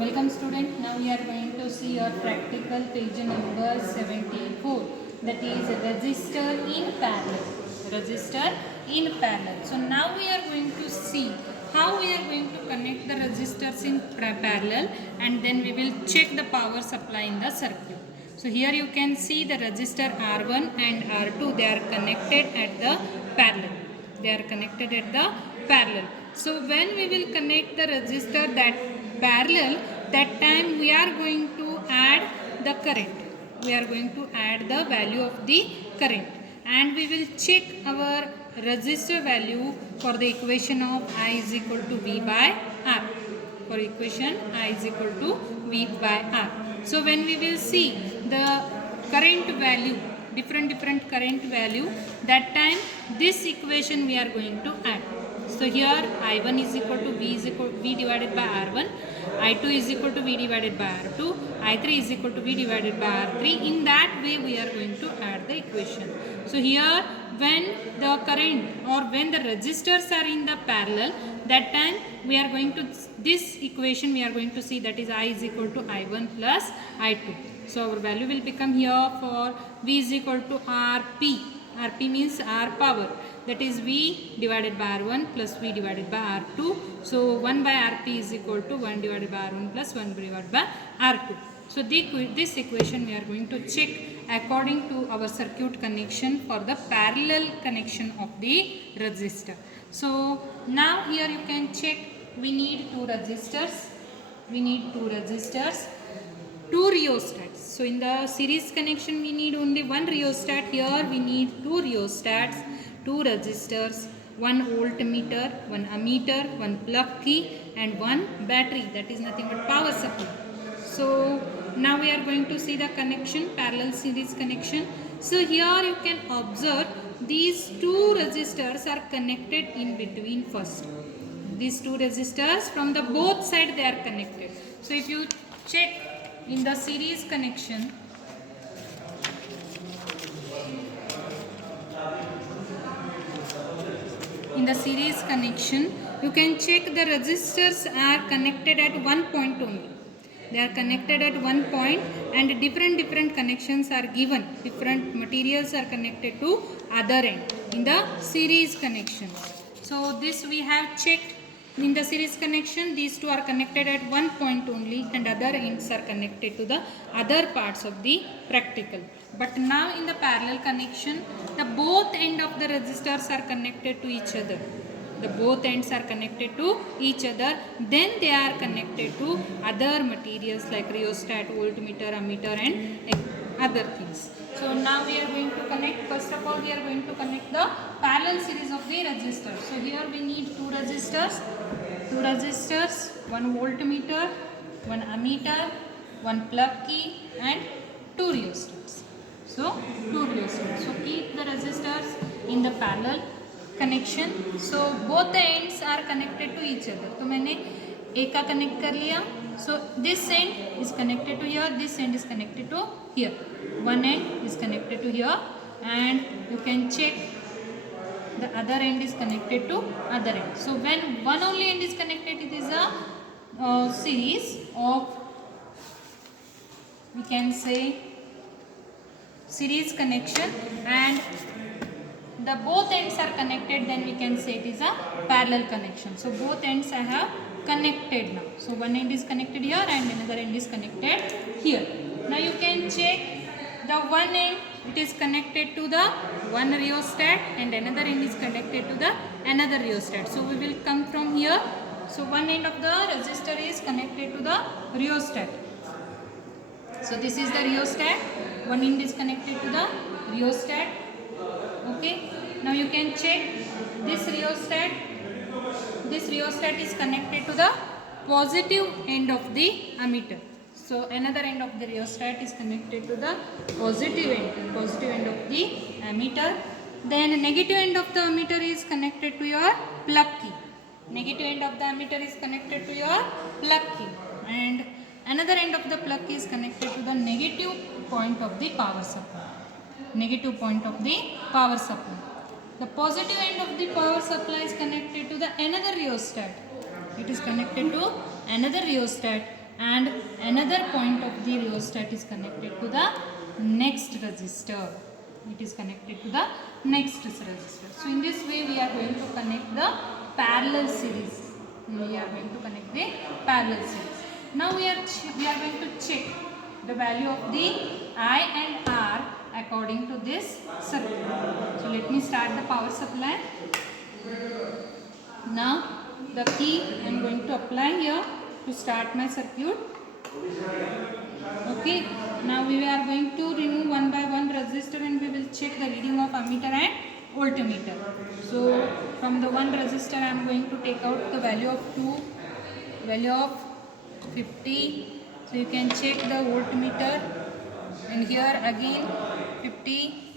Welcome student. Now we are going to see our practical page number 74, that is register in parallel. Register in parallel. So now we are going to see how we are going to connect the resistors in parallel, and then we will check the power supply in the circuit. So here you can see the resistor R1 and R2, they are connected at the parallel. They are connected at the parallel. So when we will connect the resistor that parallel, that time we are going to add the current. We are going to add the value of the current, and we will check our resistor value for the equation of I is equal to V by R. For equation I is equal to V by R. So when we will see the current value, different current value, that time this equation we are going to add. So here I1 is equal to V divided by R1, I2 is equal to V divided by R2, I3 is equal to V divided by R3. In that way we are going to add the equation. So here when the current or when the resistors are in the parallel, that time we are going to, this equation we are going to see, that is I is equal to I1 plus I2. So our value will become here for V is equal to Rp. Rp means R power, that is V divided by R1 plus V divided by R2. So 1 by Rp is equal to 1 divided by R1 plus 1 divided by R2. So this equation we are going to check according to our circuit connection for the parallel connection of the resistor. So now here you can check, we need two resistors, two rheostats. So in the series connection we need only one rheostat. Here we need two rheostats, two resistors, one voltmeter, one ammeter, one plug key, and one battery, that is nothing but power supply. So now we are going to see the connection, parallel series connection. So here you can observe these two resistors are connected in between first. These two resistors from the both side they are connected. So if you check in the series connection, you can check the resistors are connected at one point only. They are connected at one point, and different connections are given. Different materials are connected to other end in the series connection. So this we have checked. In the series connection, these two are connected at one point only, and other ends are connected to the other parts of the practical. But now in the parallel connection, the both end of the resistors are connected to each other. The both ends are connected to each other. Then they are connected to other materials like rheostat, voltmeter, ammeter, and other things. So now we are going to connect. First of all, we are going to connect the parallel series of the resistors. So here we need two resistors, one voltmeter, one ammeter, one plug key, and two rheostats. So two rheostats. So keep the resistors in the parallel connection. So both the ends are connected to each other. तो मैंने एक का connect कर लिया. So this end is connected to here, this end is connected to here. One end is connected to here, and you can check the other end is connected to other end. So when one only end is connected, it is a series of, we can say, series connection, and the both ends are connected, then we can say it is a parallel connection. So both ends I have connected now. So one end is connected here and another end is connected here. Now you can check the one end, it is connected to the one rheostat, and another end is connected to the another rheostat. So we will come from here. So one end of the resistor is connected to the rheostat. So this is the rheostat. One end is connected to the rheostat. Okay. Now you can check this rheostat. This rheostat is connected to the positive end of the ammeter. So another end of the rheostat is connected to the positive end of the ammeter. Then negative end of the ammeter is connected to your plug key. Negative end of the ammeter is connected to your plug key, and another end of the plug key is connected to the negative point of the power supply. Negative point of the power supply. The positive end of the power supply is connected to the another rheostat. It is connected to another rheostat, and another point of the rheostat is connected to the next resistor. It is connected to the next resistor. So in this way we are going to connect the parallel series. We are going to connect the parallel series. Now we are going to check the value of the I and R according to this circuit. So let me start the power supply. Now the key I am going to apply here to start my circuit. Okay, now we are going to remove one by one resistor and we will check the reading of ammeter and voltmeter. So from the one resistor I am going to take out the value of 50. So you can check the voltmeter, and here again 50.